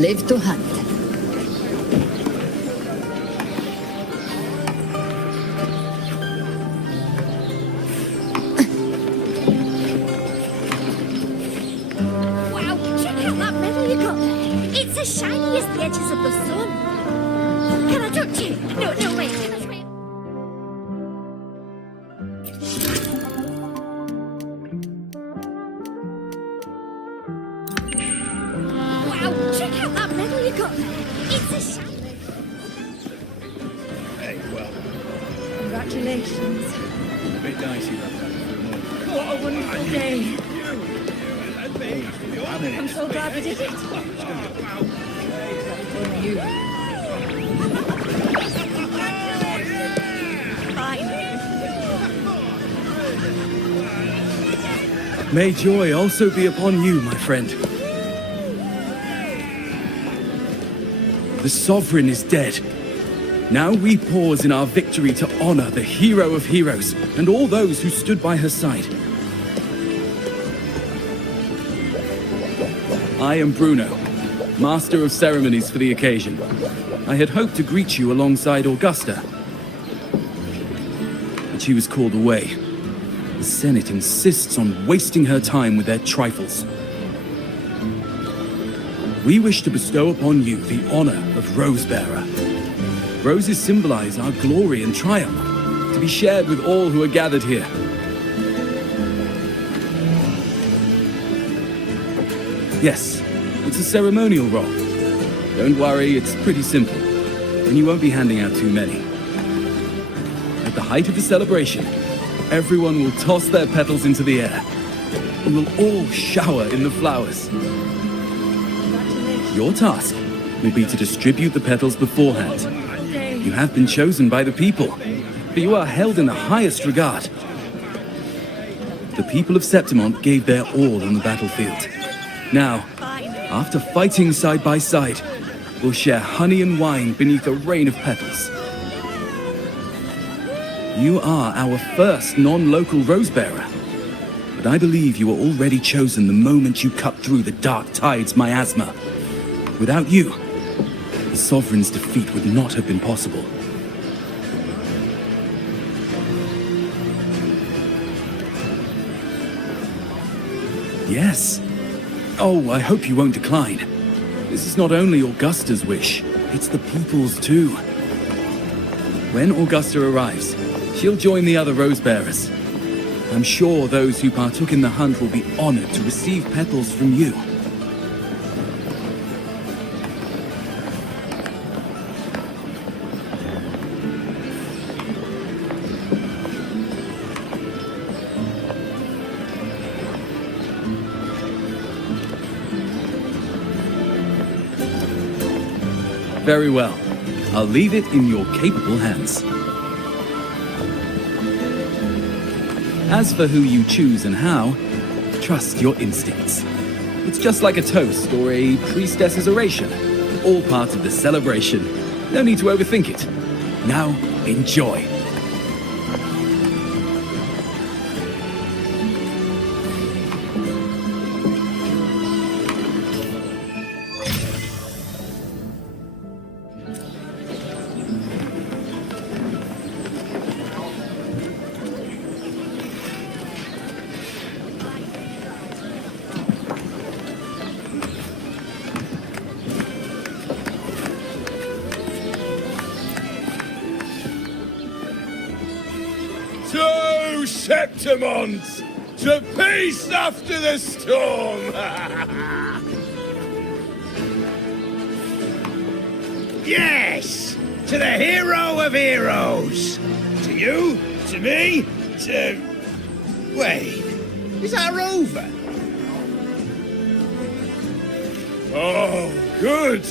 Live to hunt. Wow, check out that medal you got there. It's as shiny as the edges of the sun. Can I touch it? No, no, wait. Can I try it? Wow, check out that medal you got there. It's as shiny. Hey, well, Congratulations. a bit dicey that time. What a wonderful day. And me. I'm so glad we did it. You. Fine. May joy also be upon you, my friend. The Sovereign is dead. Now we pause in our victory to honor the hero of heroes and all those who stood by her side. I am Bruno, Master of Ceremonies for the occasion. I had hoped to greet you alongside Augusta, but she was called away. The Senate insists on wasting her time with their trifles. We wish to bestow upon you the honor of Rosebearer. Roses symbolize our glory and triumph, to be shared with all who are gathered here. Yes, it's a ceremonial role. Don't worry, it's pretty simple, and you won't be handing out too many. At the height of the celebration, everyone will toss their petals into the air, and we'll all shower in the flowers. Your task will be to distribute the petals beforehand. You have been chosen by the people, for you are held in the highest regard. The people of Septimont gave their all on the battlefield. Now, after fighting side by side, we'll share honey and wine beneath a rain of petals. You are our first non-local Rosebearer, but I believe you were already chosen the moment you cut through the dark tide's miasma. Without you, the Sovereign's defeat would not have been possible. Yes. Oh, I hope you won't decline. This is not only Augusta's wish, it's the people's too. When Augusta arrives, she'll join the other Rosebearers. I'm sure those who partook in the hunt will be honored to receive petals from you. Very well. I'll leave it in your capable hands. As for who you choose and how, trust your instincts. It's just like a toast or a priestess's oration. All part of the celebration. No need to overthink it. Now, enjoy. To Septimont! To peace after the storm! Yes! To the hero of heroes! To you, to me, to... Wait, is that Rover? Oh, good!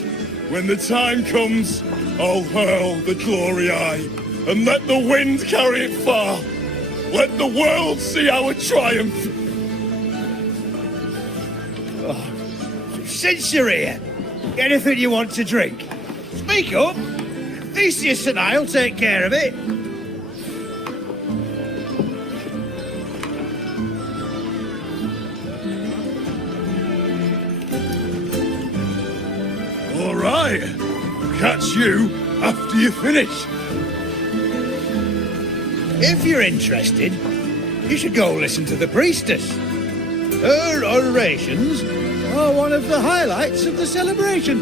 When the time comes, I'll hurl the glory eye and let the wind carry it far. Let the world see our triumph. Since you're here, anything you want to drink? Speak up! Theseus and I'll take care of it. catch you after you finish. If you're interested, you should go listen to the priestess. Her orations are one of the highlights of the celebration.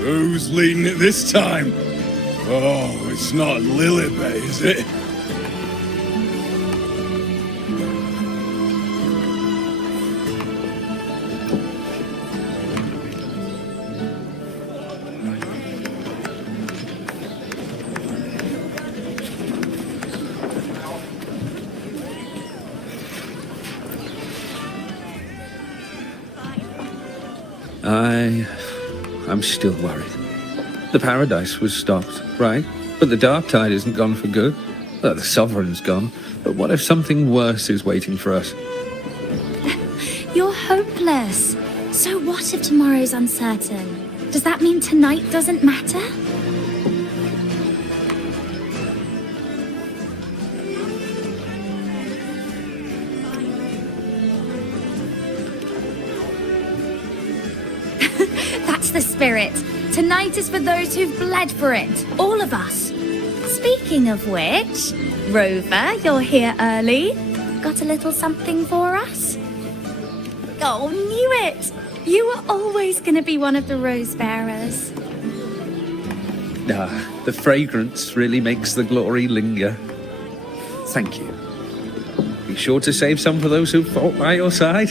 Who's leading it this time? Oh, it's not Lilibet, is it? I'm still worried. The paradise was stopped, right? But the dark tide isn't gone for good. Well, the sovereign's gone. But what if something worse is waiting for us? You're hopeless. So what if tomorrow's uncertain? Does that mean tonight doesn't matter? That's the spirit. Tonight is for those who've bled for it. All of us. Speaking of which, Rover, you're here early. Got a little something for us? Oh, knew it! You were always going to be one of the rose bearers. The fragrance really makes the glory linger. Thank you. Be sure to save some for those who fought by your side.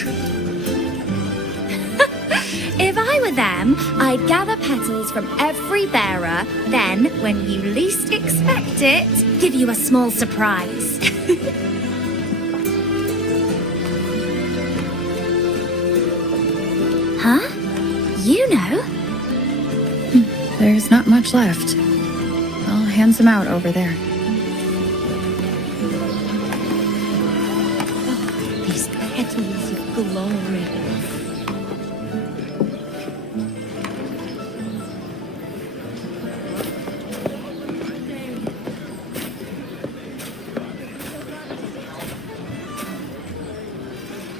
If I were them, I'd gather petals from every bearer, then, when you least expect it, give you a small surprise. Huh? You know? There's not much left. I'll hand some out over there. These petals of glory.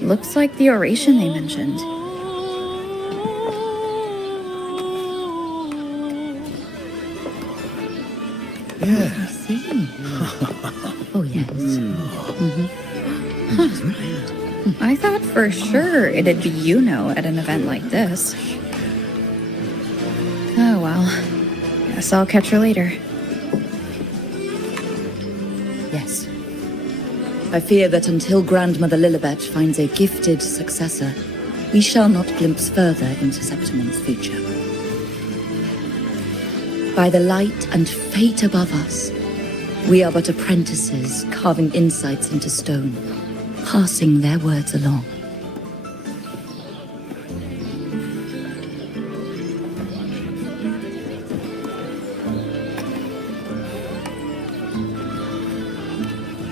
Looks like the oration they mentioned. Yeah. Oh, yes. I thought for sure it'd be at an event like this. Oh, well. Guess I'll catch her later. Yes. I fear that until Grandmother Lilibet finds a gifted successor, we shall not glimpse further into Septimon's future. By the light and fate above us, we are but apprentices carving insights into stone, passing their words along.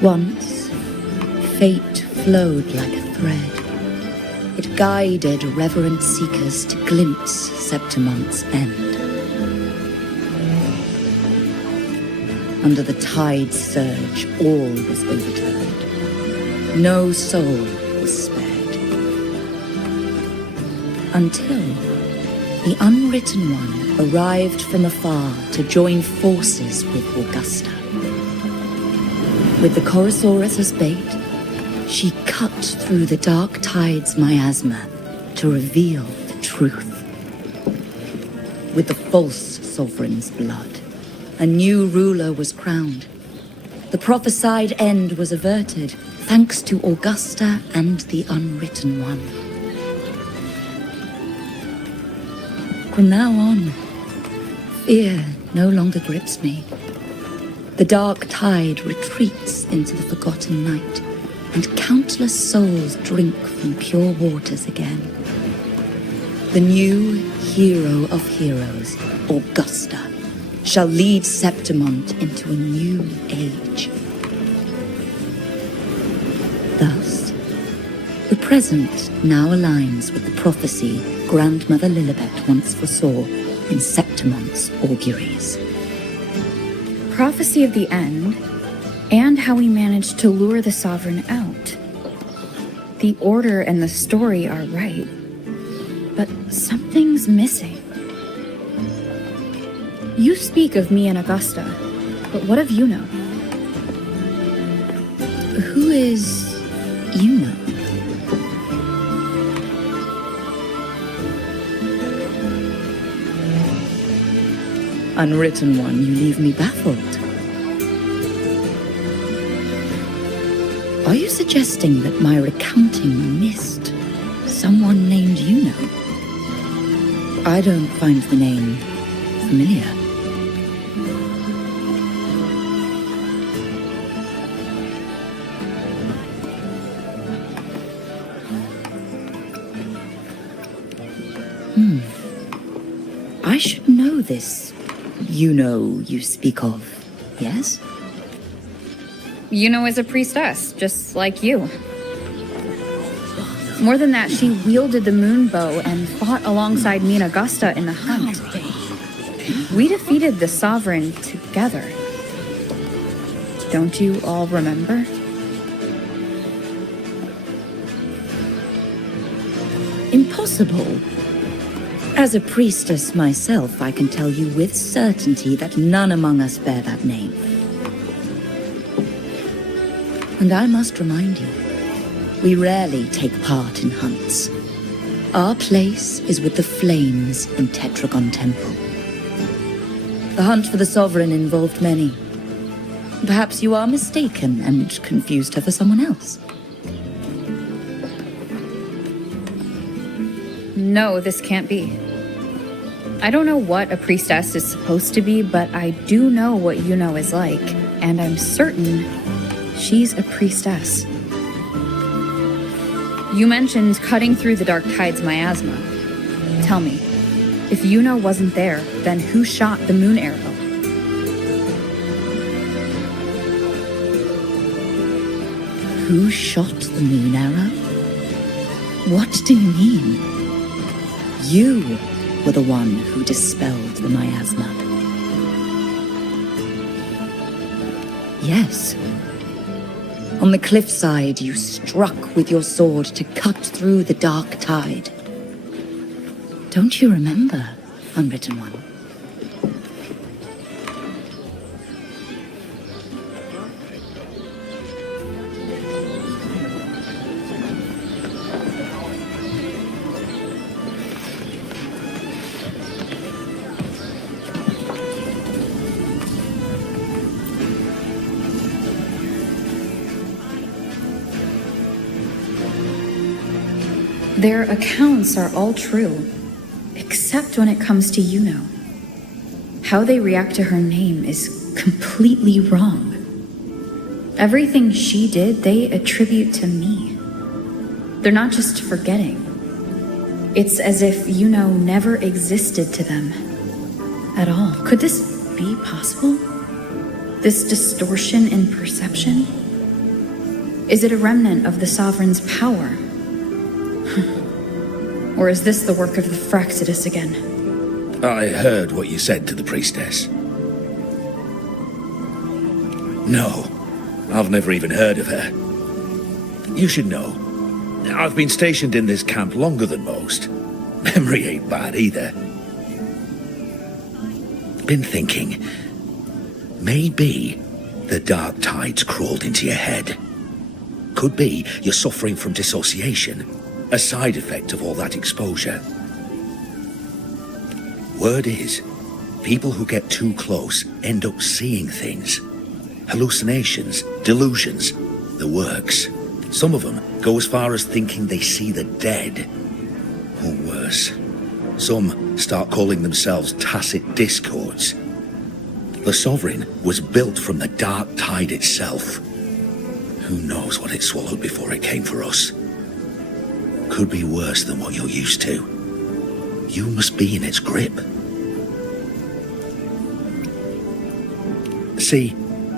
Once, fate flowed like a thread. It guided reverent seekers to glimpse Septimon's end. Under the tide's surge, all was overturned. No soul was spared. Until the Unwritten One arrived from afar to join forces with Augusta. With the Chorosaurus as bait, she cut through the dark tide's miasma to reveal the truth. With the false sovereign's blood, a new ruler was crowned. The prophesied end was averted, thanks to Augusta and the Unwritten One. From now on, fear no longer grips me. The dark tide retreats into the forgotten night, and countless souls drink from pure waters again. The new hero of heroes, Augusta, shall lead Septimont into a new age. Thus, the present now aligns with the prophecy Grandmother Lilibet once foresaw in Septimont's auguries. Prophecy of the end, and how we managed to lure the Sovereign out. The order and the story are right, but something's missing. You speak of me and Augusta, but what of Yuno? Who is Yuno? Unwritten one, you leave me baffled. Are you suggesting that my recounting missed someone named Yuno? I don't find the name familiar. I should know this Yuno you speak of, yes? Yuno is a priestess, just like you. More than that, she wielded the moon bow and fought alongside me and Augusta in the hunt. We defeated the Sovereign together. Don't you all remember? Impossible. As a priestess myself, I can tell you with certainty that none among us bear that name. And I must remind you, we rarely take part in hunts. Our place is with the flames in Tetragon Temple. The hunt for the Sovereign involved many. Perhaps you are mistaken and confused her for someone else. No, this can't be. I don't know what a priestess is supposed to be, but I do know what Yuno is like, and I'm certain she's a priestess. You mentioned cutting through the Dark Tide's miasma. Tell me, if Yuno wasn't there, then who shot the moon arrow? Who shot the moon arrow? What do you mean? You were the one who dispelled the miasma. Yes. On the cliffside, you struck with your sword to cut through the Dark Tide. Don't you remember, Unwritten One? Their accounts are all true, except when it comes to Yuno. How they react to her name is completely wrong. Everything she did, they attribute to me. They're not just forgetting. It's as if Yuno never existed to them at all. Could this be possible? This distortion in perception? Is it a remnant of the Sovereign's power? Or is this the work of the Fraxidus again? I heard what you said to the priestess. No, I've never even heard of her. You should know, I've been stationed in this camp longer than most. Memory ain't bad either. Been thinking, maybe the Dark Tide's crawled into your head. Could be you're suffering from dissociation. A side effect of all that exposure. Word is, people who get too close end up seeing things. Hallucinations, delusions, the works. Some of them go as far as thinking they see the dead. Or worse. Some start calling themselves tacit discords. The Sovereign was built from the Dark Tide itself. Who knows what it swallowed before it came for us? Could be worse than what you're used to. You must be in its grip. See,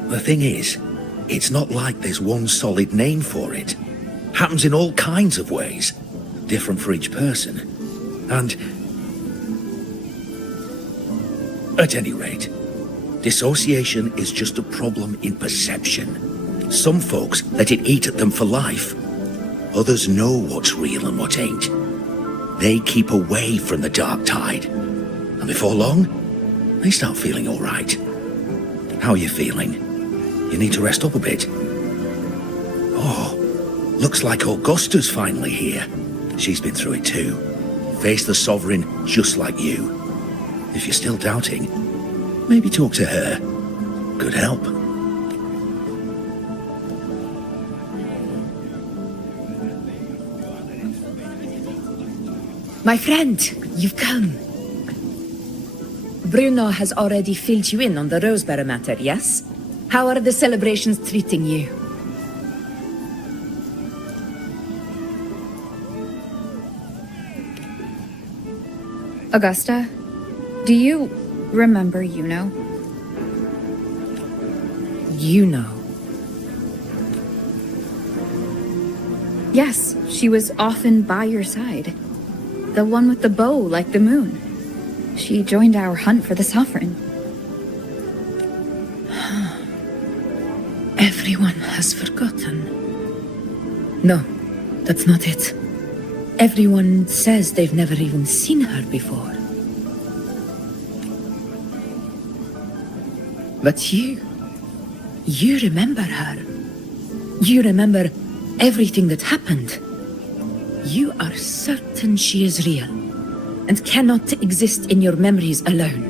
the thing is, it's not like there's one solid name for it. Happens in all kinds of ways, different for each person. And at any rate, dissociation is just a problem in perception. Some folks let it eat at them for life. Others know what's real and what ain't. They keep away from the Dark Tide. And before long, They start feeling all right. How are you feeling? You need to rest up a bit. Oh, looks like Augusta's finally here. She's been through it too. Faced the Sovereign just like you. If you're still doubting, maybe talk to her. Could help. My friend, you've come. Bruno has already filled you in on the Rosebearer matter, yes? How are the celebrations treating you? Augusta, do you remember Yuno? You know. Yes, she was often by your side. The one with the bow like the moon. She joined our hunt for the Sovereign. Everyone has forgotten. No, that's not it. Everyone says they've never even seen her before. But you remember her. You remember everything that happened. You are certain she is real, and cannot exist in your memories alone.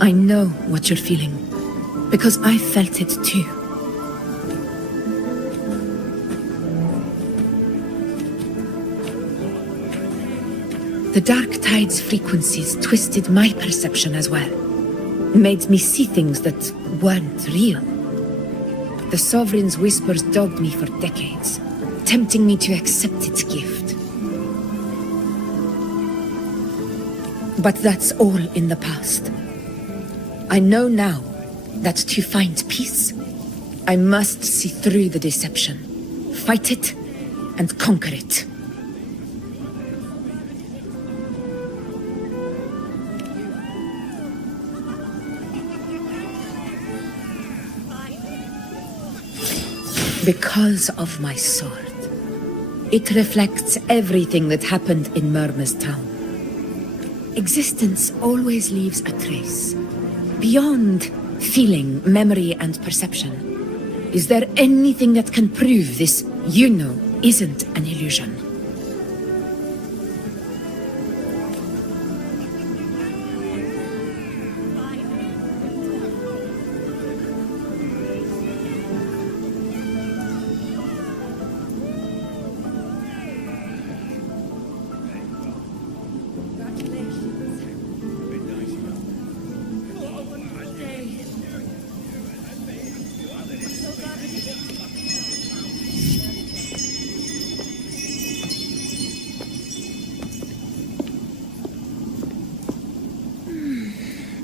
I know what you're feeling, because I felt it too. The Dark Tide's frequencies twisted my perception as well. Made me see things that weren't real. The Sovereign's whispers dogged me for decades, tempting me to accept its gift. But that's all in the past. I know now that to find peace, I must see through the deception, fight it, and conquer it. Because of my sword. It reflects everything that happened in Murma's town. Existence always leaves a trace. Beyond feeling, memory, and perception. Is there anything that can prove this isn't an illusion?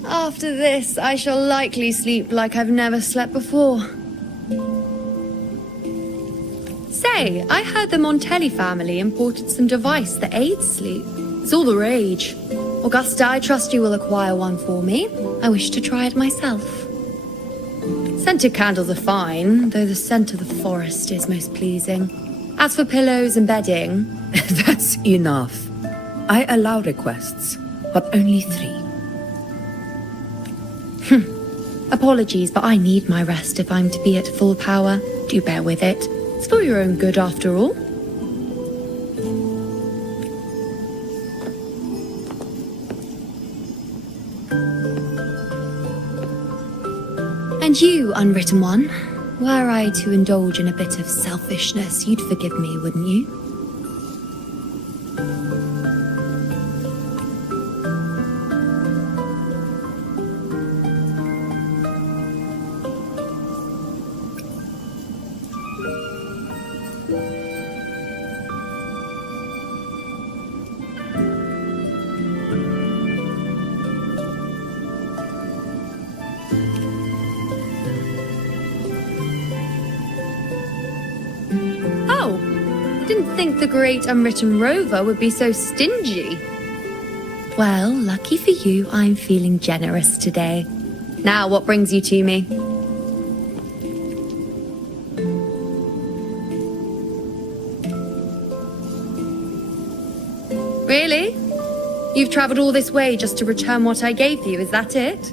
After this, I shall likely sleep like I've never slept before. Say, I heard the Montelli family imported some device that aids sleep. It's all the rage. Augusta, I trust you will acquire one for me. I wish to try it myself. Scented candles are fine, though the scent of the forest is most pleasing. As for pillows and bedding... That's enough. I allow requests, but only 3. Apologies, but I need my rest if I'm to be at full power. Do bear with it. It's for your own good, after all. And you, Unwritten One, were I to indulge in a bit of selfishness, you'd forgive me, wouldn't you? Didn't think the great unwritten rover would be so stingy. Well, lucky for you, I'm feeling generous today. Now, what brings you to me? Really? You've traveled all this way just to return what I gave you, is that it?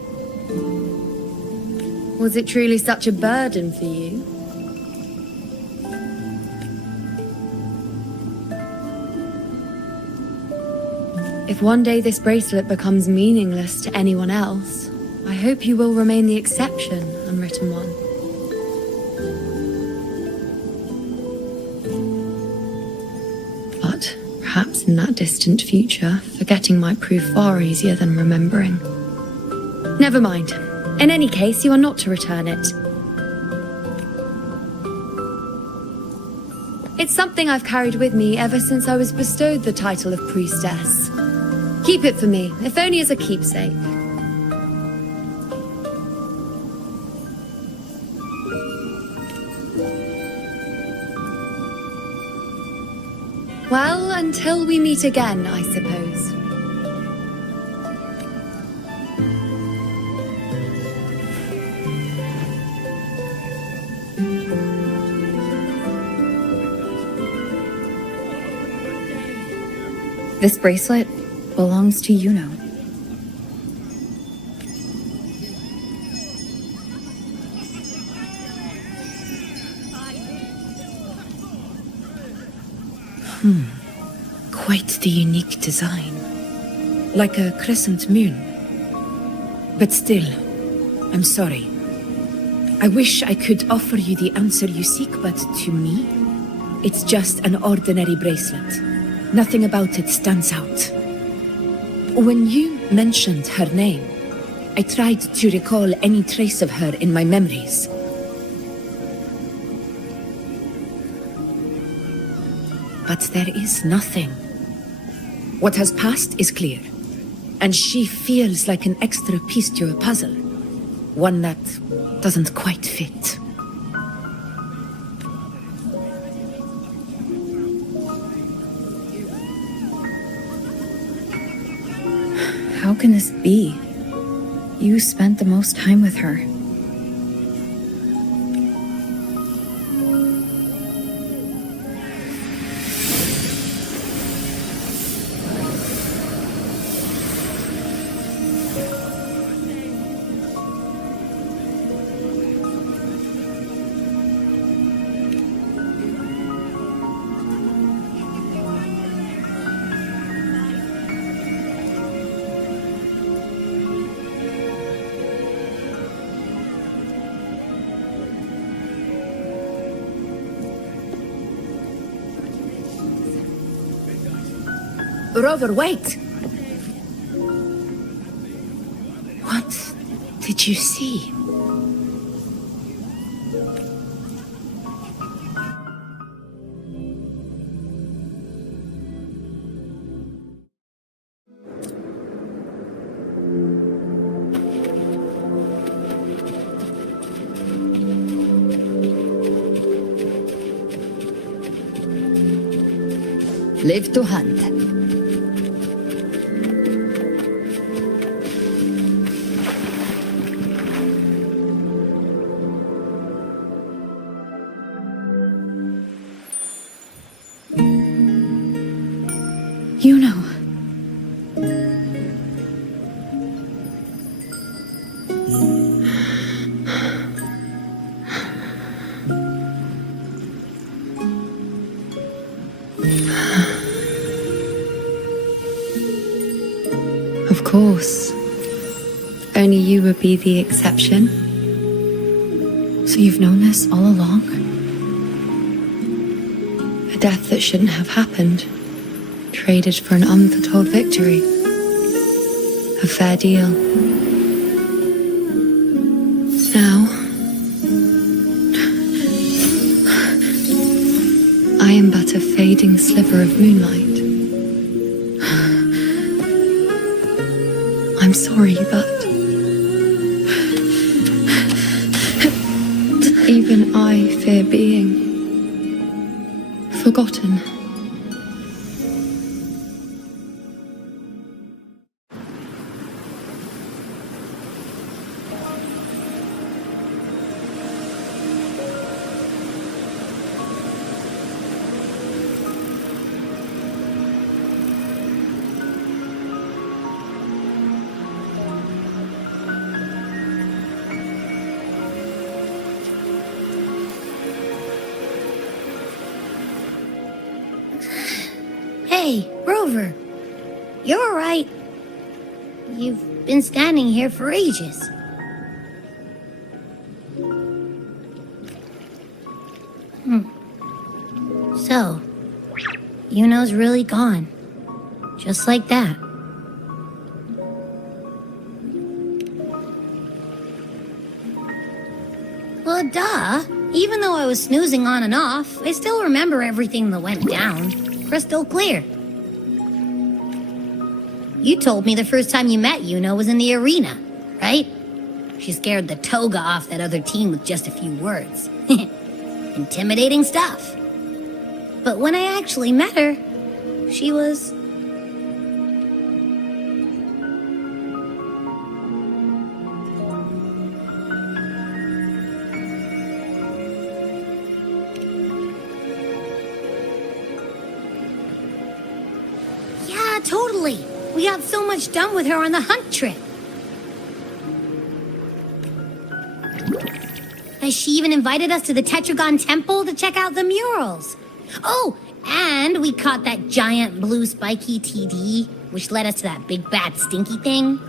Was it truly such a burden for you? If one day this bracelet becomes meaningless to anyone else, I hope you will remain the exception, Unwritten One. But perhaps in that distant future, forgetting might prove far easier than remembering. Never mind. In any case, you are not to return it. It's something I've carried with me ever since I was bestowed the title of priestess. Keep it for me, if only as a keepsake. Well, until we meet again, I suppose. This bracelet belongs to Yuno. Quite the unique design. Like a crescent moon. But still, I'm sorry. I wish I could offer you the answer you seek, but to me, it's just an ordinary bracelet. Nothing about it stands out. When you mentioned her name, I tried to recall any trace of her in my memories. But there is nothing. What has passed is clear, and she feels like an extra piece to a puzzle, one that doesn't quite fit. How can this be? You spent the most time with her. Rover, wait! What did you see? Live to hunt. You know. Of course. Only you would be the exception. So you've known this all along? A death that shouldn't have happened. Traded for an unforetold victory. A fair deal. Now, I am but a fading sliver of moonlight. I'm sorry, but even I fear being forgotten. over. You're all right. You've been standing here for ages. So, Yuno's really gone. Just like that. Well, duh. Even though I was snoozing on and off, I still remember everything that went down. Crystal clear. You told me the first time you met Yuno was in the arena, right? She scared the toga off that other team with just a few words. Intimidating stuff. But when I actually met her, she was... Yeah, totally. We got so much done with her on the hunt trip. She even invited us to the Tetragon Temple to check out the murals. Oh, and we caught that giant blue spiky TD, which led us to that big bad stinky thing.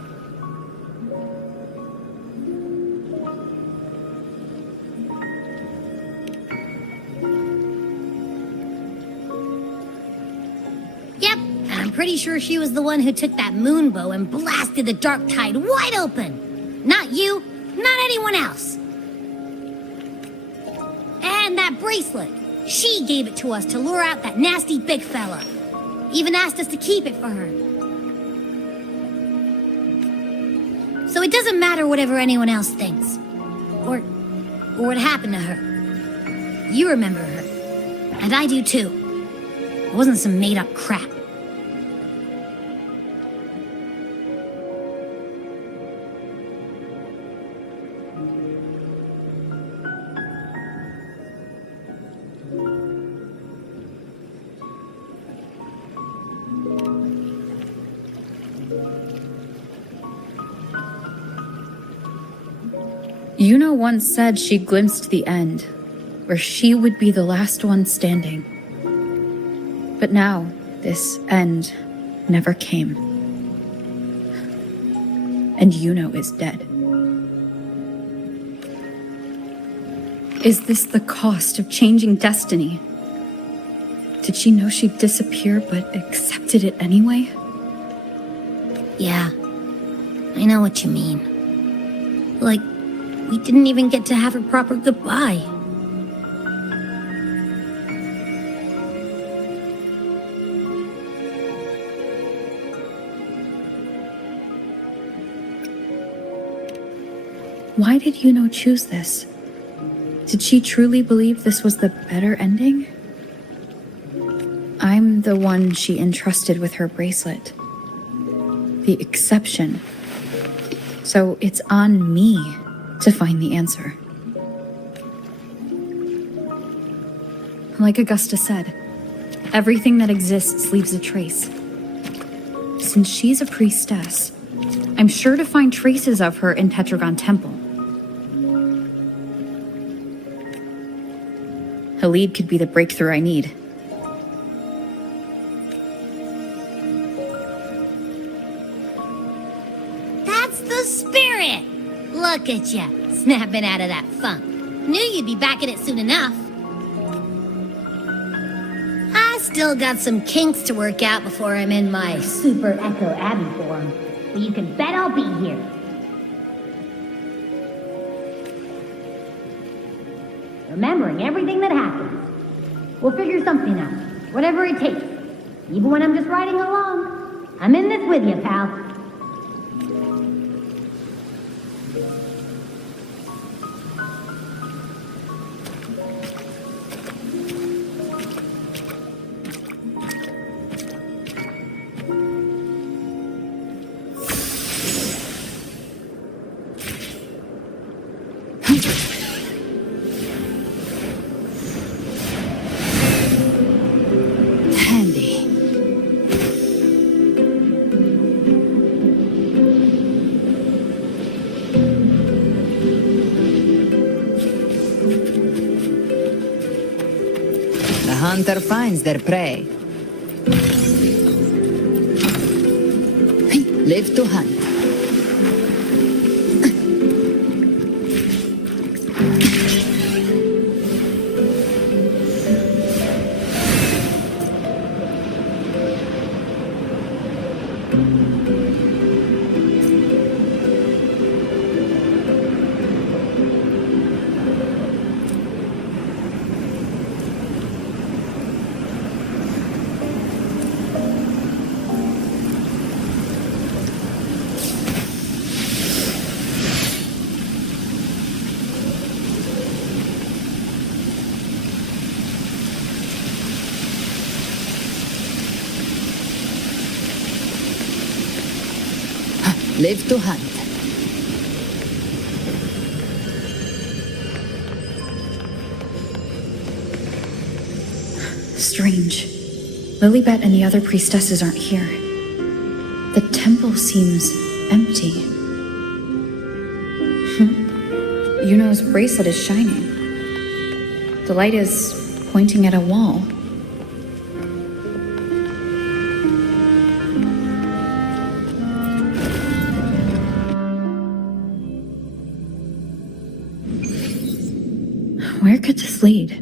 Yep, and I'm pretty sure she was the one who took that moon bow and blasted the dark tide wide open. Not you, not anyone else. And that bracelet. She gave it to us to lure out that nasty big fella. Even asked us to keep it for her. So it doesn't matter whatever anyone else thinks. Or what happened to her. You remember her. And I do too. It wasn't some made-up crap. Yuno once said she glimpsed the end, where she would be the last one standing. But now, this end never came. And Yuno is dead. Is this the cost of changing destiny? Did she know she'd disappear, but accepted it anyway? Yeah, I know what you mean. Like, we didn't even get to have a proper goodbye. Why did Yuno choose this? Did she truly believe this was the better ending? I'm the one she entrusted with her bracelet. The exception. So it's on me to find the answer. Like Augusta said, everything that exists leaves a trace. Since she's a priestess, I'm sure to find traces of her in Tetragon Temple. A lead could be the breakthrough I need. That's the spirit! Look at ya, snapping out of that funk. Knew you'd be back at it soon enough. I still got some kinks to work out before I'm in my Super Echo Abbey form, but you can bet I'll be here. Remembering everything that happened. We'll figure something out, whatever it takes. Even when I'm just riding along. I'm in this with you, pal. Hunter finds their prey. Live to hunt. Live to hunt. Strange. Lilibet and the other priestesses aren't here. The temple seems empty. Yuno's bracelet is shining. The light is pointing at a wall. Where could this lead?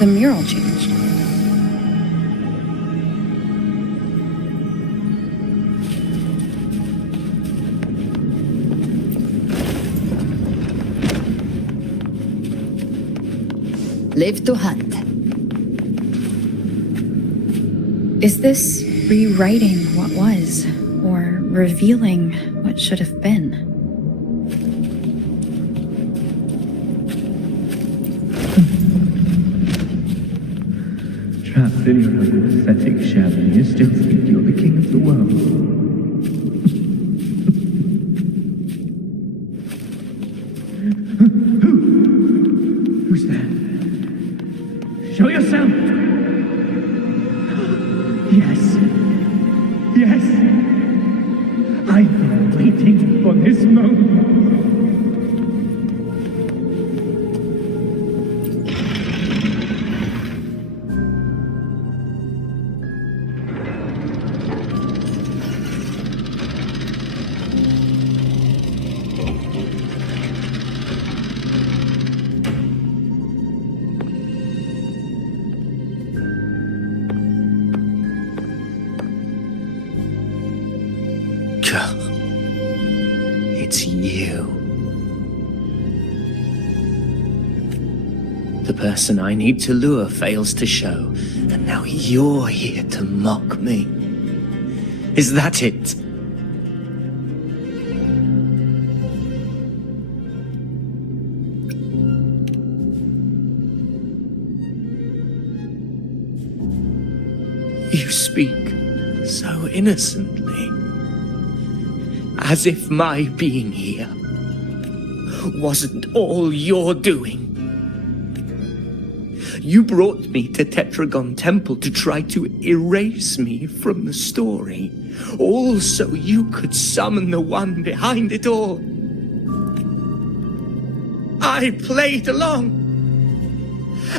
The mural changed. Live to hunt. Is this rewriting what was, or revealing what should have been? Trapped in your own pathetic shell, and you still think you're the king of the world. Who's there? Show yourself! Yes. Yes. I've been waiting for this moment. It's you. The person I need to lure fails to show, and now you're here to mock me. Is that it? You speak so innocently. As if my being here wasn't all you're doing. You brought me to Tetragon Temple to try to erase me from the story, all so you could summon the one behind it all. I played along.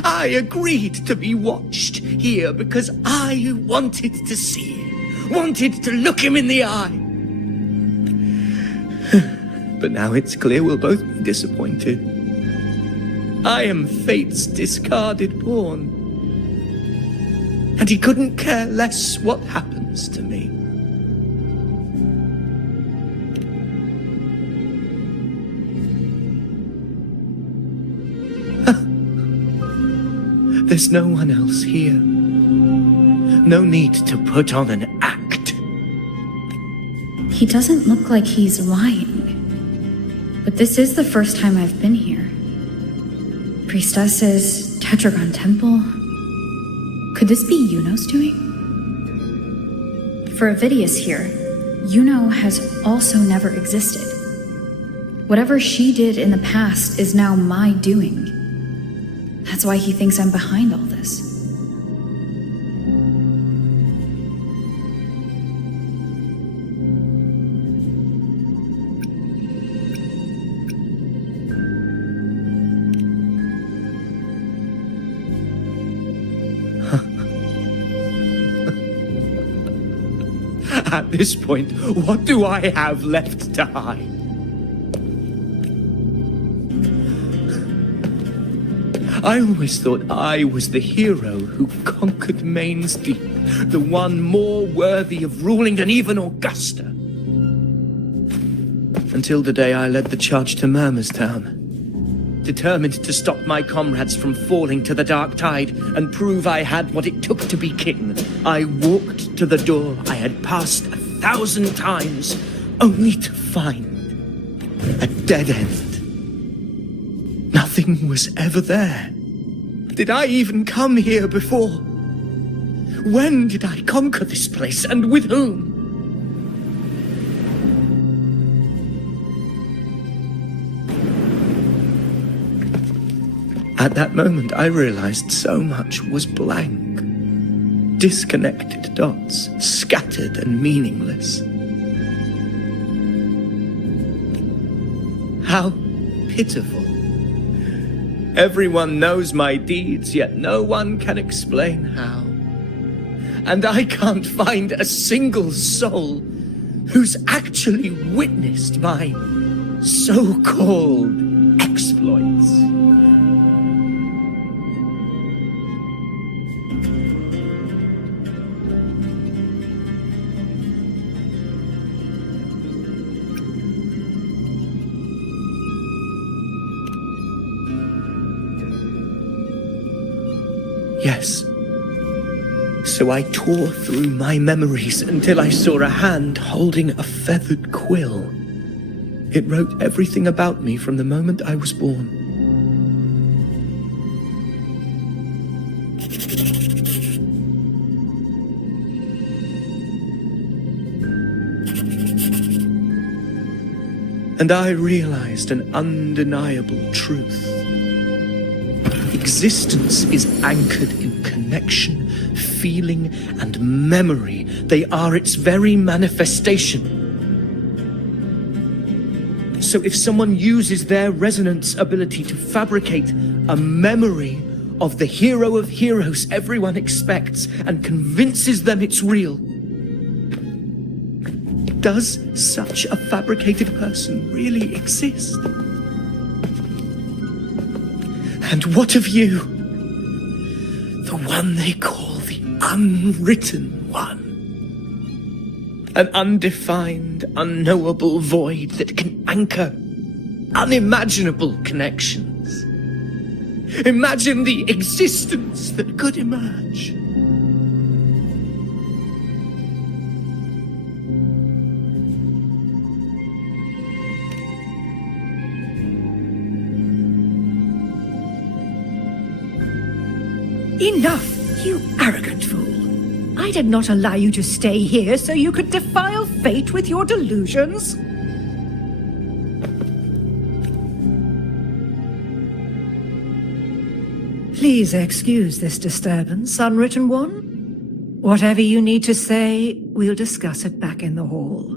I agreed to be watched here because I wanted to see it, wanted to look him in the eye. But now it's clear we'll both be disappointed. I am fate's discarded pawn. And he couldn't care less what happens to me. There's no one else here. No need to put on an act. He doesn't look like he's lying. But this is the first time I've been here. Priestesses, Tetragon Temple. Could this be Yuno's doing? For Avidius here, Yuno has also never existed. Whatever she did in the past is now my doing. That's why he thinks I'm behind all this. At this point, what do I have left to hide? I always thought I was the hero who conquered Main's Deep, the one more worthy of ruling than even Augusta. Until the day I led the charge to Murmurstown. Determined to stop my comrades from falling to the dark tide and prove I had what it took to be king, I walked to the door I had passed 1,000 times, only to find a dead end. Nothing was ever there. Did I even come here before? When did I conquer this place, and with whom? At that moment, I realized so much was blank. Disconnected dots, scattered and meaningless. How pitiful. Everyone knows my deeds, yet no one can explain how. And I can't find a single soul who's actually witnessed my so-called exploits. Yes. So I tore through my memories until I saw a hand holding a feathered quill. It wrote everything about me from the moment I was born. And I realized an undeniable truth. Existence is anchored in connection, feeling, and memory. They are its very manifestation. So if someone uses their resonance ability to fabricate a memory of the hero of heroes everyone expects and convinces them it's real, does such a fabricated person really exist? And what of you? The one they call the Unwritten One. An undefined, unknowable void that can anchor unimaginable connections. Imagine the existence that could emerge. Enough, you arrogant fool. I did not allow you to stay here so you could defile fate with your delusions. Please excuse this disturbance, Unwritten One. Whatever you need to say, we'll discuss it back in the hall.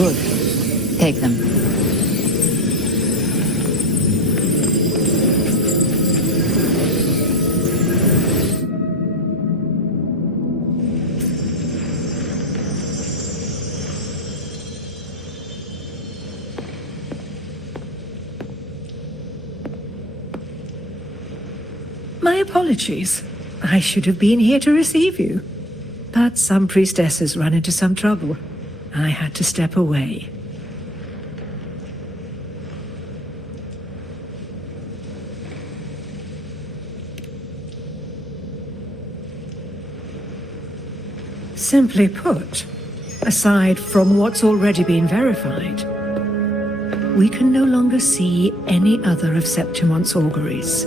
Good. Take them. My apologies. I should have been here to receive you. But some priestesses ran into some trouble. I had to step away. Simply put, aside from what's already been verified, we can no longer see any other of Septimon's auguries.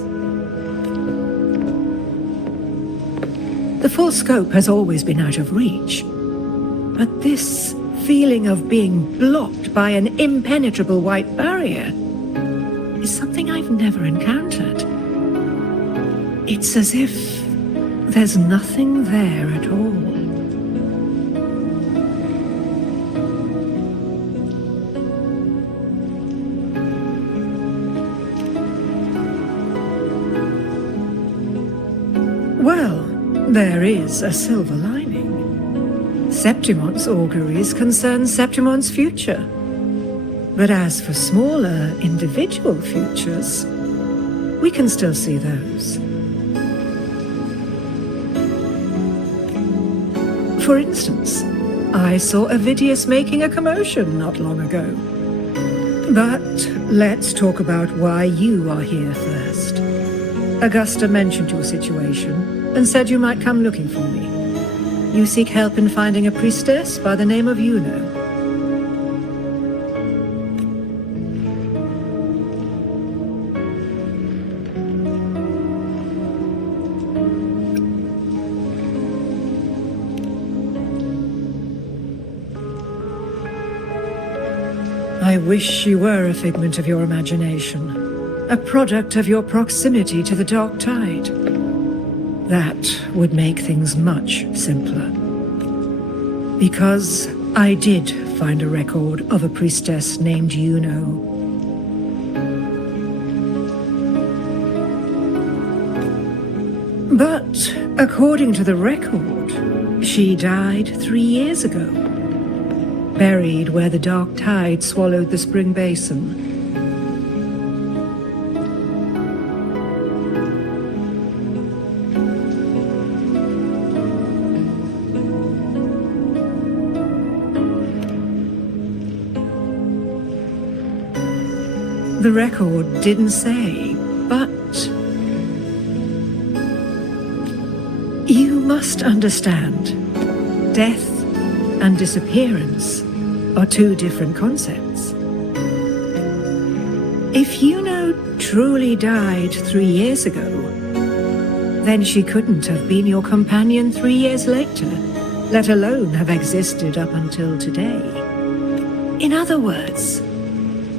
The full scope has always been out of reach, but this feeling of being blocked by an impenetrable white barrier is something I've never encountered. It's as if there's nothing there at all. Well, there is a silver lining. Septimon's auguries concern Septimon's future. But as for smaller, individual futures, we can still see those. For instance, I saw Avidius making a commotion not long ago. But let's talk about why you are here first. Augusta mentioned your situation and said you might come looking for me. You seek help in finding a priestess by the name of Yuno. I wish she were a figment of your imagination, a product of your proximity to the Dark Tide. That would make things much simpler. Because I did find a record of a priestess named Yuno. But according to the record, she died 3 years ago. Buried where the Dark Tide swallowed the Spring Basin. The record didn't say, but you must understand, death and disappearance are two different concepts. If Yuno truly died 3 years ago, then she couldn't have been your companion 3 years later, let alone have existed up until today. In other words,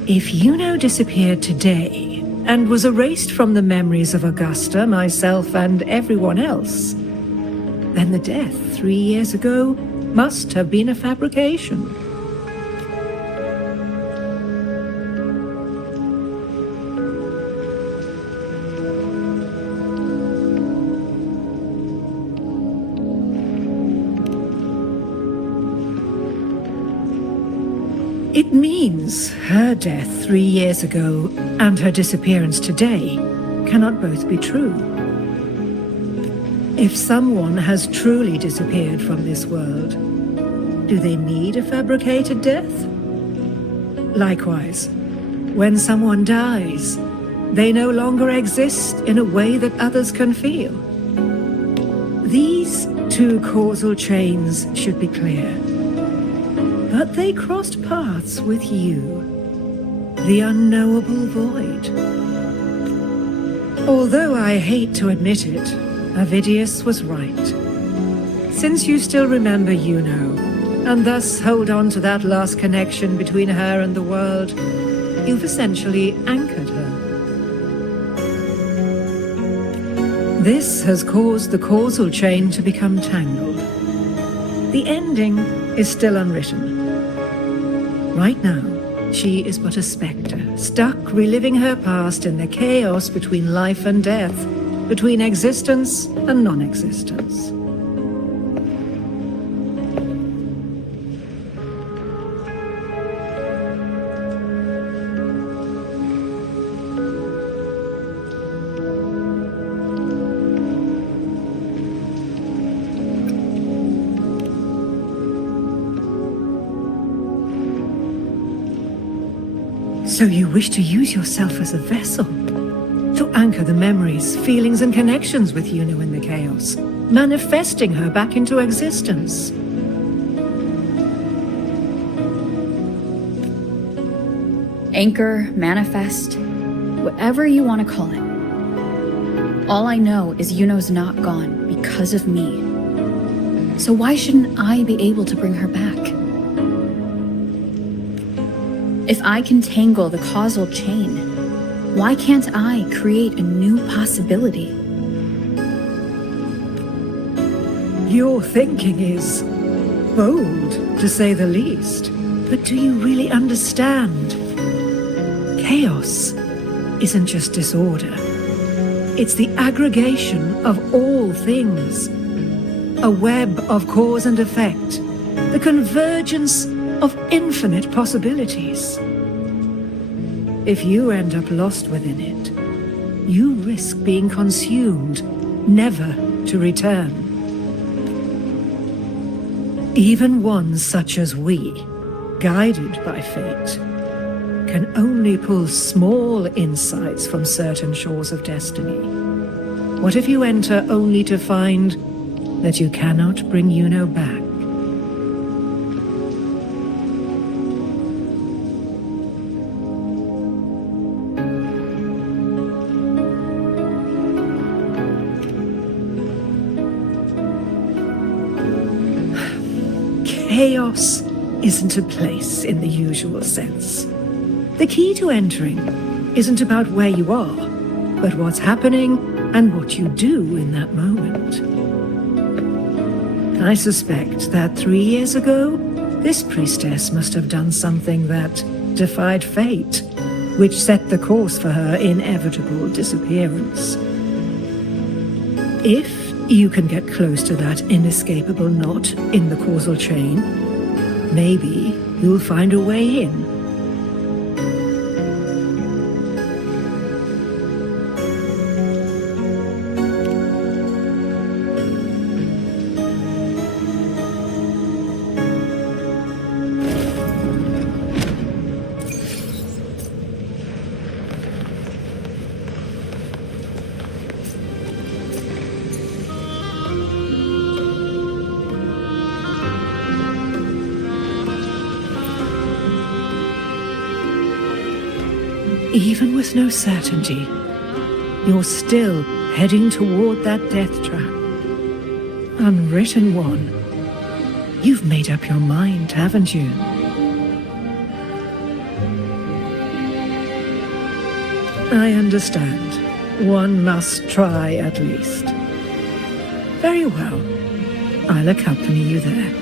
if Yuno disappeared today and was erased from the memories of Augusta, myself, and everyone else, then the death 3 years ago must have been a fabrication. It means her death 3 years ago and her disappearance today cannot both be true. If someone has truly disappeared from this world, do they need a fabricated death? Likewise, when someone dies, they no longer exist in a way that others can feel. These two causal chains should be clear. But they crossed paths with you, the unknowable void. Although I hate to admit it, Avidius was right. Since you still remember Yuno, and thus hold on to that last connection between her and the world, you've essentially anchored her. This has caused the causal chain to become tangled. The ending is still unwritten. Right now, she is but a spectre, stuck reliving her past in the chaos between life and death, between existence and non-existence. So you wish to use yourself as a vessel, to anchor the memories, feelings, and connections with Yuno in the chaos, manifesting her back into existence. Anchor, manifest, whatever you want to call it. All I know is Yuno's not gone because of me. So why shouldn't I be able to bring her back? If I can tangle the causal chain, why can't I create a new possibility? Your thinking is bold, to say the least. But do you really understand? Chaos isn't just disorder. It's the aggregation of all things. A web of cause and effect. The convergence of infinite possibilities. If you end up lost within it, you risk being consumed, never to return. Even ones such as we, guided by fate, can only pull small insights from certain shores of destiny. What if you enter only to find that you cannot bring Yuno back? Chaos isn't a place in the usual sense. The key to entering isn't about where you are, but what's happening and what you do in that moment. I suspect that 3 years ago, this priestess must have done something that defied fate, which set the course for her inevitable disappearance. If you can get close to that inescapable knot in the causal chain, maybe you'll find a way in. Even with no certainty, you're still heading toward that death trap. Unwritten one. You've made up your mind, haven't you? I understand. One must try at least. Very well. I'll accompany you there.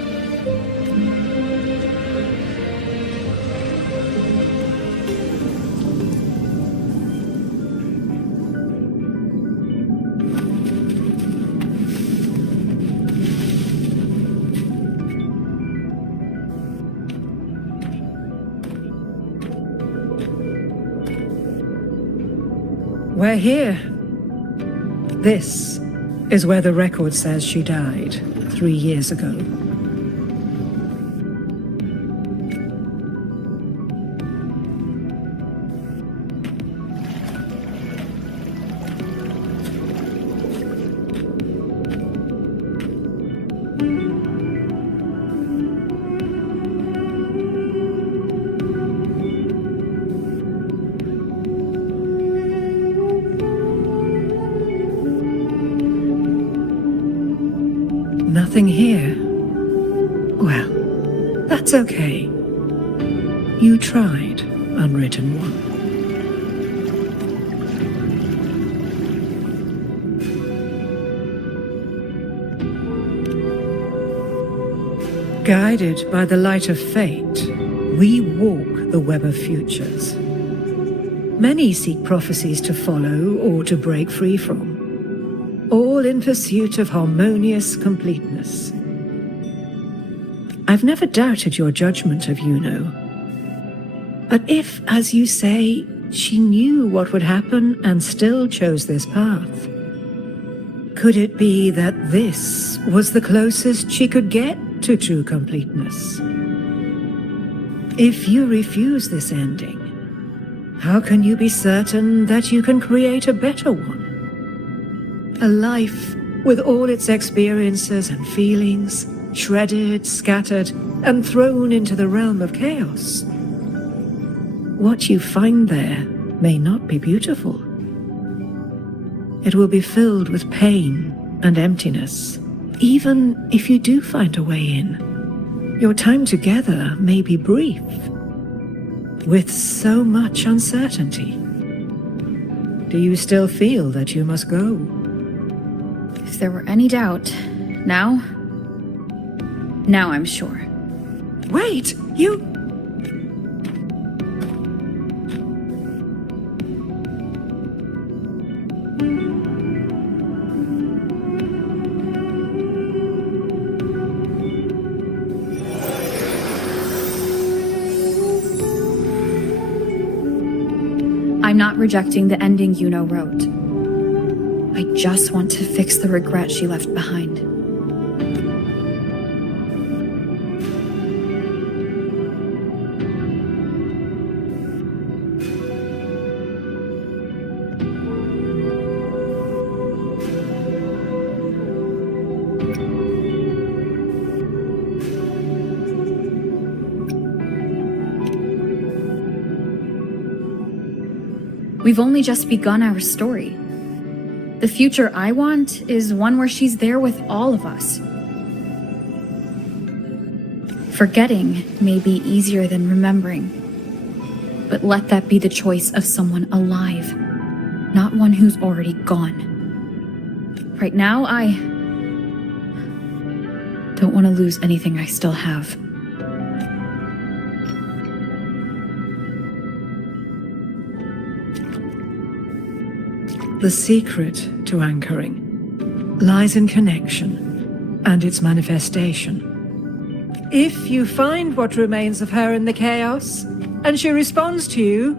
We're here. This is where the record says she died 3 years ago. Nothing here. Well, that's okay. You tried, Unwritten One. Guided by the light of fate, We walk the web of futures. Many seek prophecies to follow or to break free from, all in pursuit of harmonious completeness. I've never doubted your judgment of Yuno. But if, as you say, she knew what would happen and still chose this path, could it be that this was the closest she could get to true completeness? If you refuse this ending, how can you be certain that you can create a better one? A life with all its experiences and feelings, shredded, scattered, and thrown into the realm of chaos. What you find there may not be beautiful. It will be filled with pain and emptiness, even if you do find a way in. Your time together may be brief, with so much uncertainty. Do you still feel that you must go? If there were any doubt, now I'm sure. Wait, you... I'm not rejecting the ending Yuno wrote. I just want to fix the regret she left behind. We've only just begun our story. The future I want is one where she's there with all of us. Forgetting may be easier than remembering, but let that be the choice of someone alive, not one who's already gone. Right now, I don't want to lose anything I still have. The secret to anchoring lies in connection and its manifestation. If you find what remains of her in the chaos, and she responds to you,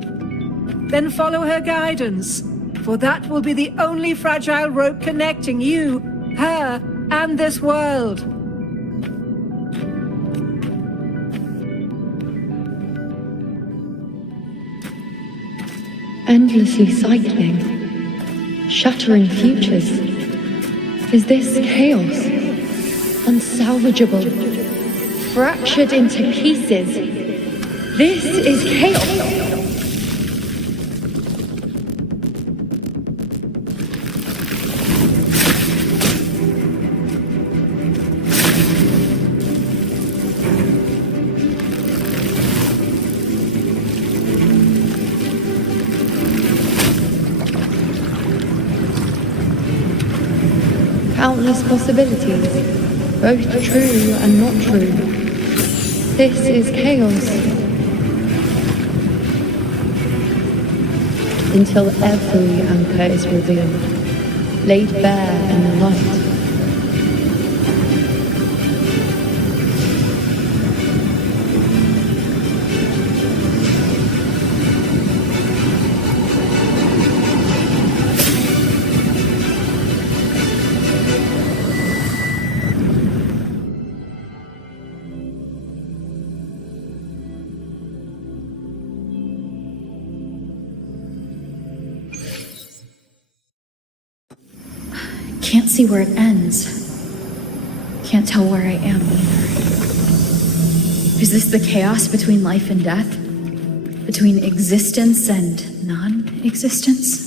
then follow her guidance, for that will be the only fragile rope connecting you, her, and this world. Endlessly cycling. Shattering futures. Is this chaos? Unsalvageable. Fractured into pieces. This is chaos. Countless possibilities, both true and not true. This is chaos. Until every anchor is revealed, laid bare in the light. Can't see where it ends. Can't tell where I am either. Is this the chaos between life and death? Between existence and non-existence?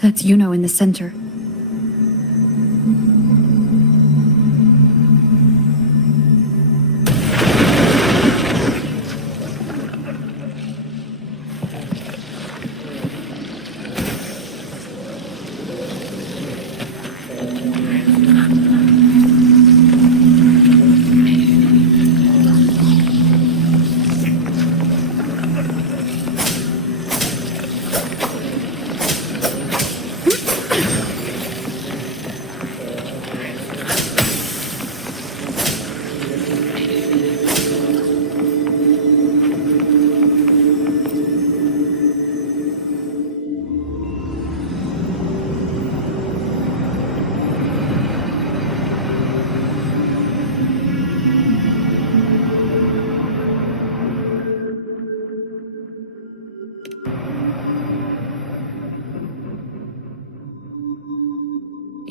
That's Yuno in the center.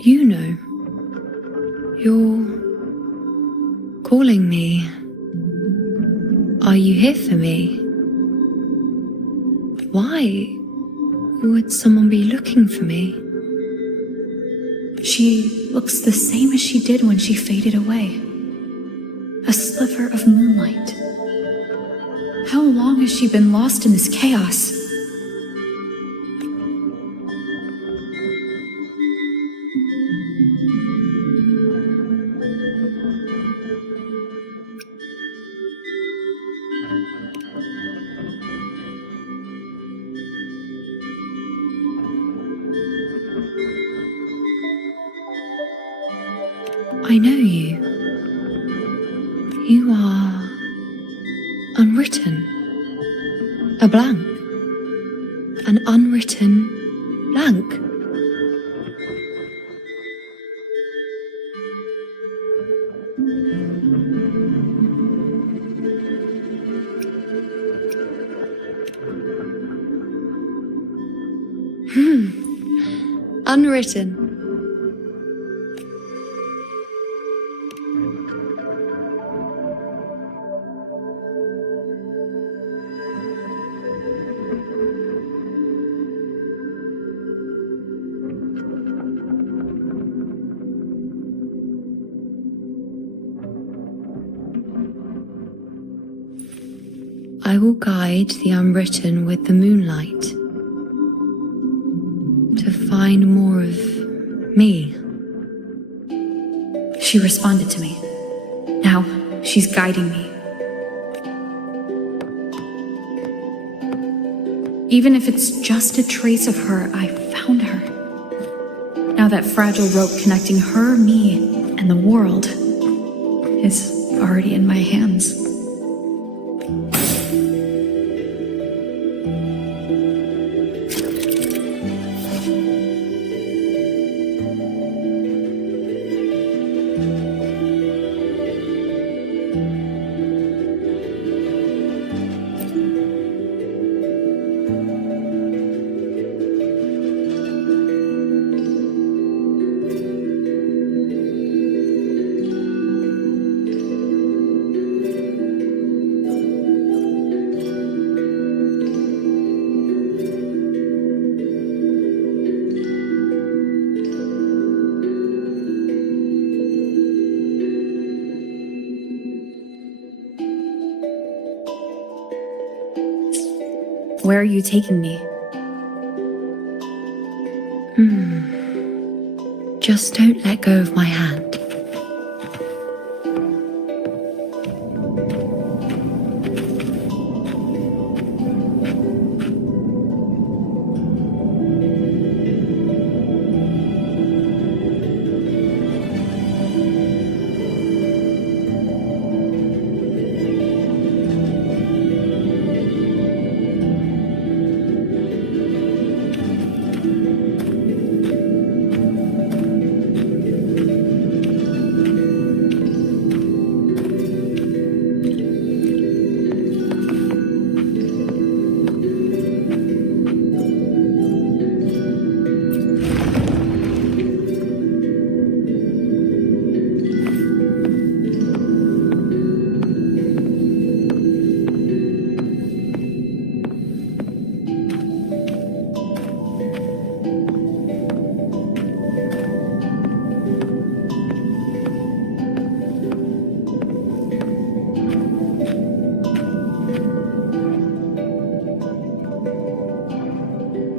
You know. You're calling me. Are you here for me? Why would someone be looking for me? She looks the same as she did when she faded away. A sliver of moonlight. How long has she been lost in this chaos? I know you. You are unwritten. A blank. An unwritten blank. Unwritten. I will guide the unwritten with the moonlight to find more of me. She responded to me. Now she's guiding me. Even if it's just a trace of her, I found her. Now that fragile rope connecting her, me, and the world is already in my hands. Where are you taking me? Just don't let go of my hand.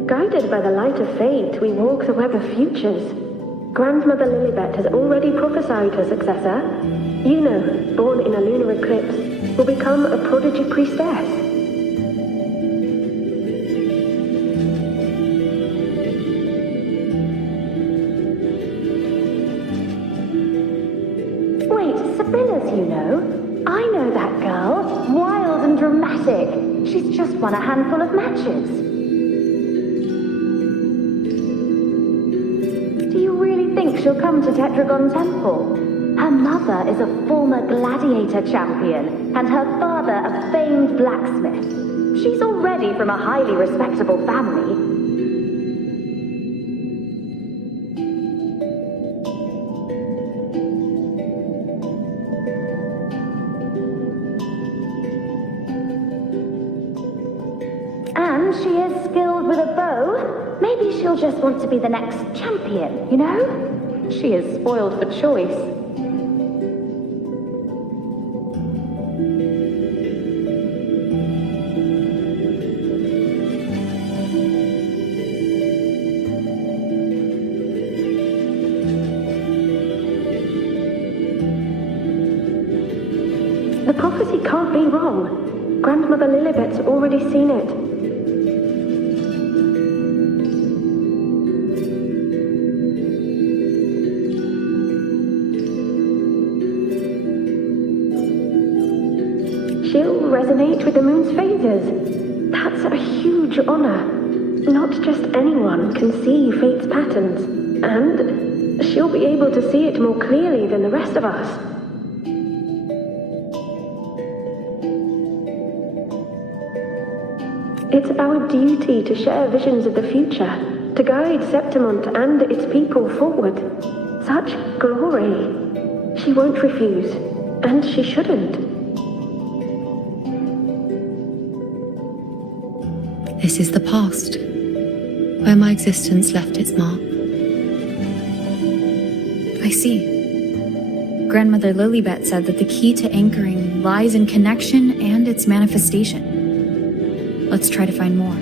Guided by the light of fate, we walk the web of futures. Grandmother Lilibet has already prophesied her successor. Yuno, born in a lunar eclipse, will become a prodigy priestess. Wait, Sibylla's Yuno? I know that girl. Wild and dramatic. She's just won a handful of matches. She'll come to Tetragon Temple. Her mother is a former gladiator champion, and her father a famed blacksmith. She's already from a highly respectable family. And she is skilled with a bow. Maybe she'll just want to be the next champion, you know? She is spoiled for choice. The prophecy can't be wrong. Grandmother Lilibet's already seen it. She'll resonate with the moon's phases. That's a huge honor. Not just anyone can see fate's patterns. And she'll be able to see it more clearly than the rest of us. It's our duty to share visions of the future, to guide Septimont and its people forward. Such glory. She won't refuse, and she shouldn't. This is the past, where my existence left its mark. I see. Grandmother Lilibet said that the key to anchoring lies in connection and its manifestation. Let's try to find more.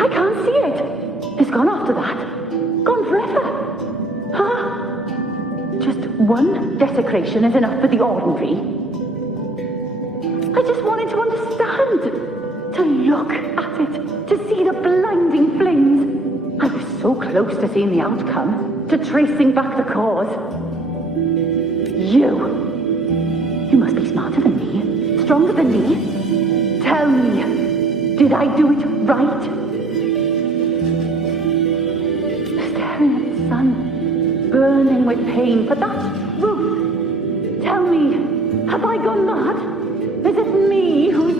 I can't see it. It's gone after that. Gone forever. Huh? Just one desecration is enough for the ordinary. I just wanted to understand. To look at it. To see the blinding flames. I was so close to seeing the outcome. To tracing back the cause. You must be smarter than me. Stronger than me. Tell me, did I do it right? Staring at the sun, burning with pain for that roof. Tell me, have I gone mad? Is it me who's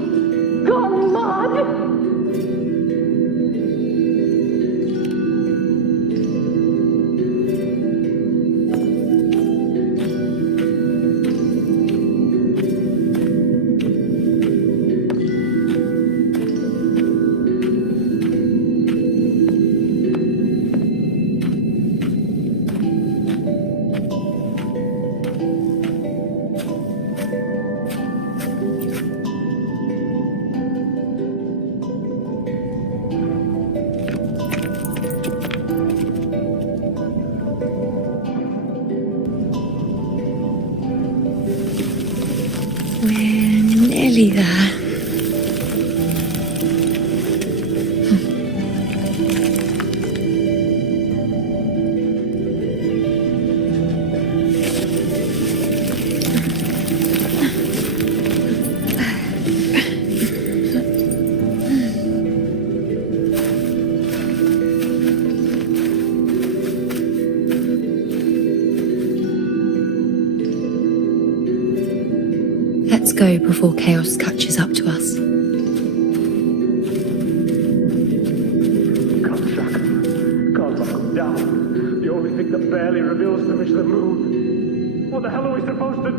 gone mad? We're nearly there. Let's go before chaos catches up to us. God track him. God lock him down. The only thing that barely reveals them is the moon. What the hell are we supposed to do?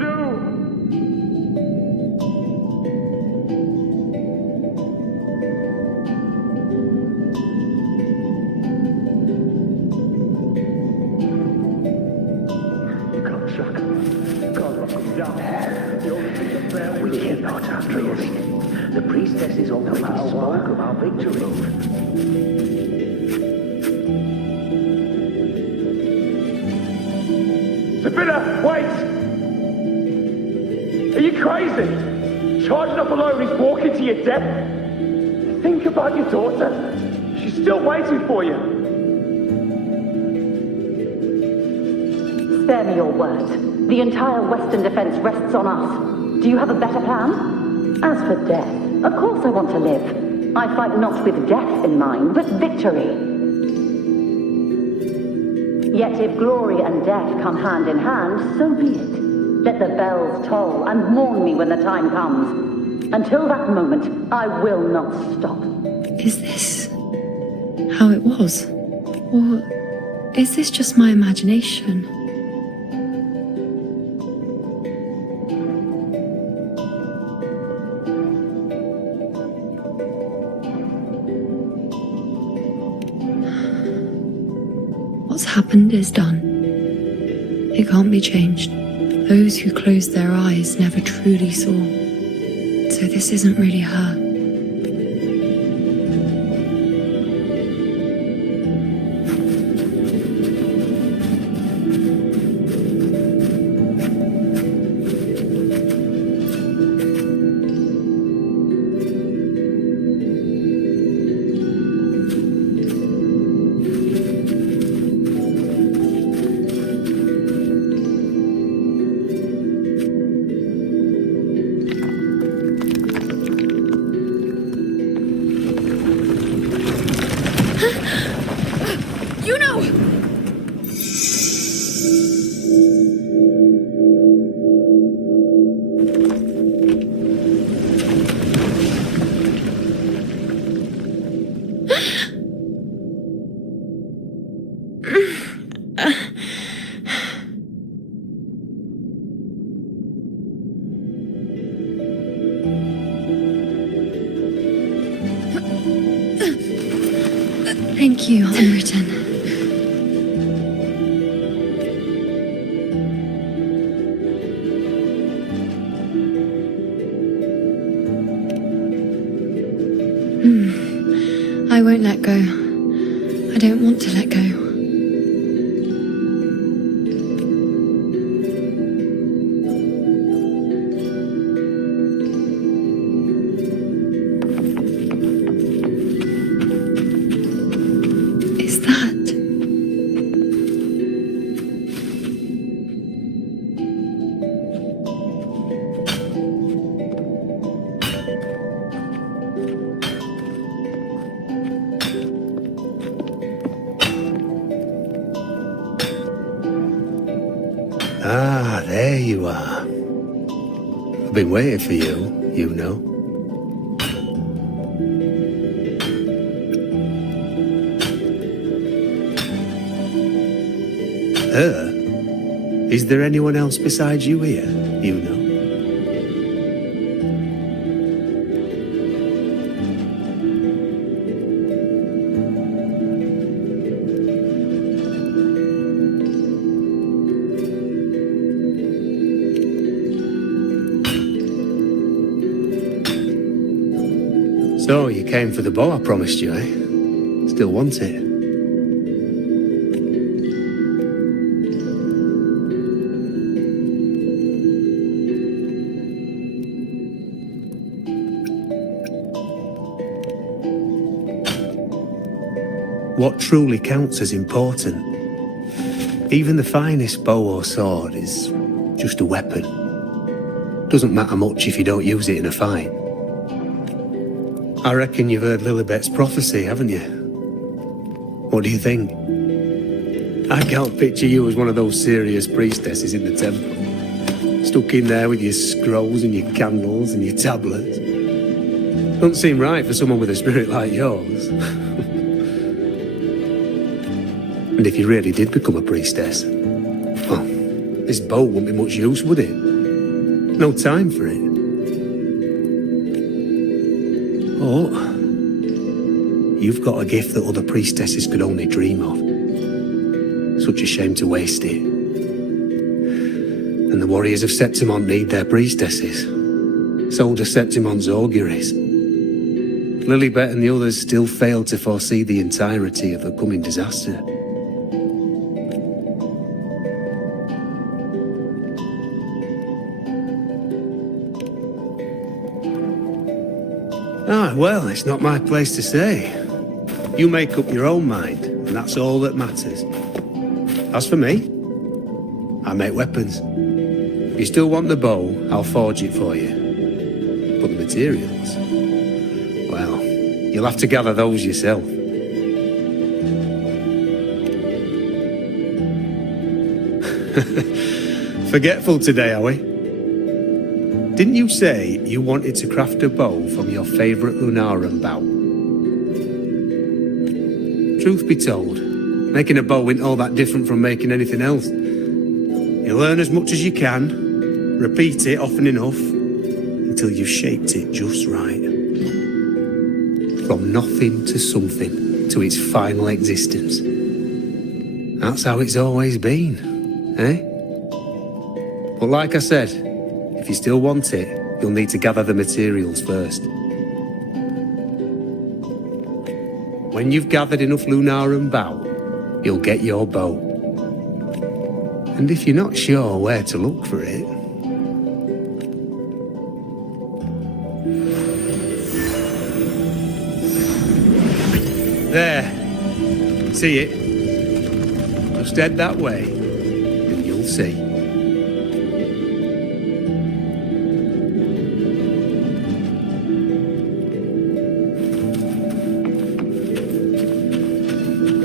God track him. God lock him down. The only thing that barely We cannot underestimate. The priestesses already spoke of our victory. Sibylla, wait! Are you crazy? Charging up alone is walking to your death. Think about your daughter. She's still waiting for you. Spare me your words. The entire Western defense rests on us. Do you have a better plan? As for death, of course I want to live. I fight not with death in mind, but victory. Yet if glory and death come hand in hand, so be it. Let the bells toll and mourn me when the time comes. Until that moment, I will not stop. Is this how it was? Or is this just my imagination? What's happened is done. It can't be changed. Those who closed their eyes never truly saw. So this isn't really her. Thank you, Unwritten. I won't let go. I don't want to let go. Is that? Ah, there you are. I've been waiting for you, you know. Her? Is there anyone else besides you here, you know? So, you came for the bow I promised you, eh? Still want it? What truly counts as important? Even the finest bow or sword is just a weapon. Doesn't matter much if you don't use it in a fight. I reckon you've heard Lilibet's prophecy, haven't you? What do you think? I can't picture you as one of those serious priestesses in the temple. Stuck in there with your scrolls and your candles and your tablets. Doesn't seem right for someone with a spirit like yours. And if you really did become a priestess, well, this bow wouldn't be much use, would it? No time for it. Oh, you've got a gift that other priestesses could only dream of. Such a shame to waste it. And the warriors of Septimont need their priestesses. So does Septimont's auguries. Lilibet and the others still failed to foresee the entirety of the coming disaster. Ah, well, it's not my place to say. You make up your own mind, and that's all that matters. As for me, I make weapons. If you still want the bow, I'll forge it for you. But the materials, well, you'll have to gather those yourself. Forgetful today, are we? Didn't you say you wanted to craft a bow from your favourite Lunarum bow? Truth be told, making a bow isn't all that different from making anything else. You learn as much as you can, repeat it often enough, until you've shaped it just right. From nothing to something, to its final existence. That's how it's always been, eh? But like I said, if you still want it, you'll need to gather the materials first. When you've gathered enough Lunarum bow, you'll get your bow. And if you're not sure where to look for it, there. See it? Just head that way, and you'll see.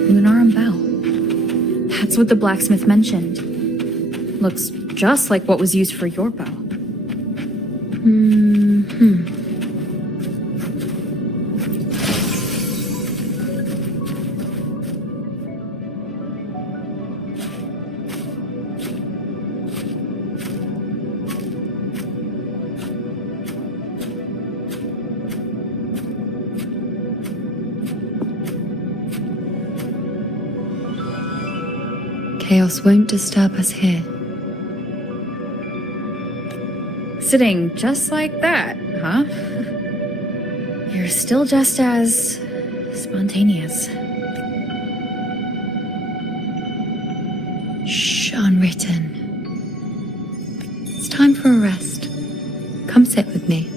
Lunarum bow. That's what the blacksmith mentioned. Looks just like what was used for your bow. Chaos won't disturb us here. Sitting just like that, huh? You're still just as spontaneous. Shh, unwritten. It's time for a rest. Come sit with me.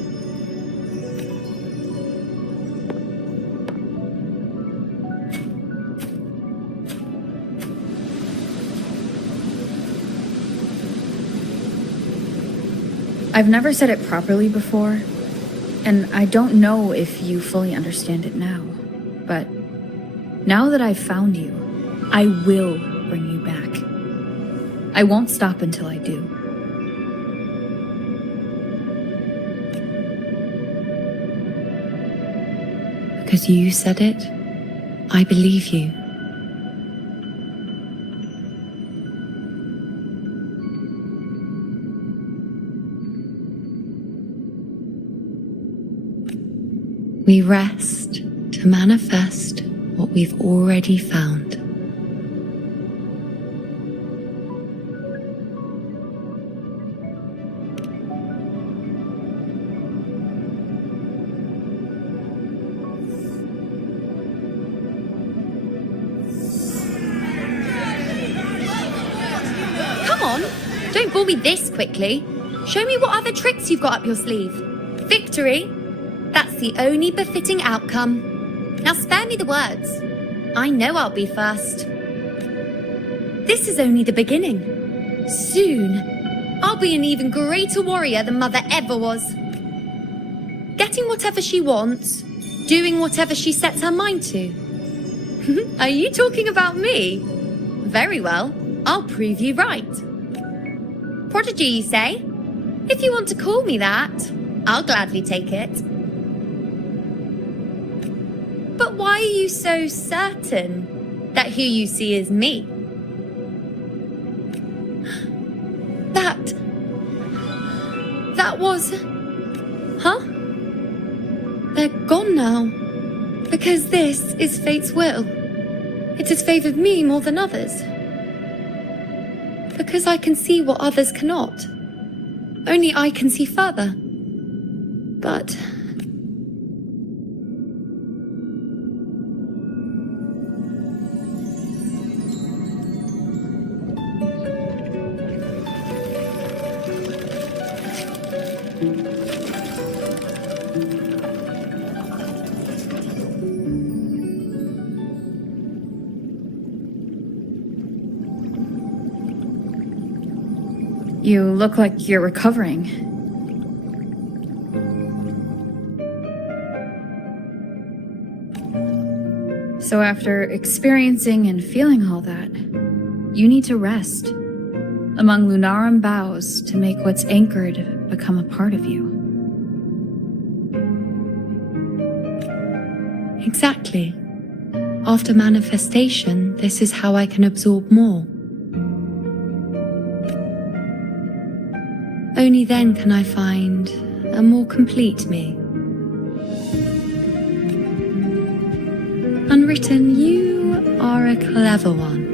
I've never said it properly before, and I don't know if you fully understand it now, but now that I've found you, I will bring you back. I won't stop until I do. Because you said it, I believe you. We rest to manifest what we've already found. Come on, don't bore me this quickly. Show me what other tricks you've got up your sleeve. Victory? That's the only befitting outcome. Now spare me the words. I know I'll be first. This is only the beginning. Soon, I'll be an even greater warrior than Mother ever was. Getting whatever she wants, doing whatever she sets her mind to. Are you talking about me? Very well, I'll prove you right. Prodigy, you say? If you want to call me that, I'll gladly take it. But why are you so certain that who you see is me? That was... Huh? They're gone now. Because this is fate's will. It has favored me more than others. Because I can see what others cannot. Only I can see further. But... You look like you're recovering. So after experiencing and feeling all that, you need to rest. among Lunarum boughs to make what's anchored become a part of you. Exactly. After manifestation, this is how I can absorb more. Only then can I find a more complete me. Unwritten, you are a clever one.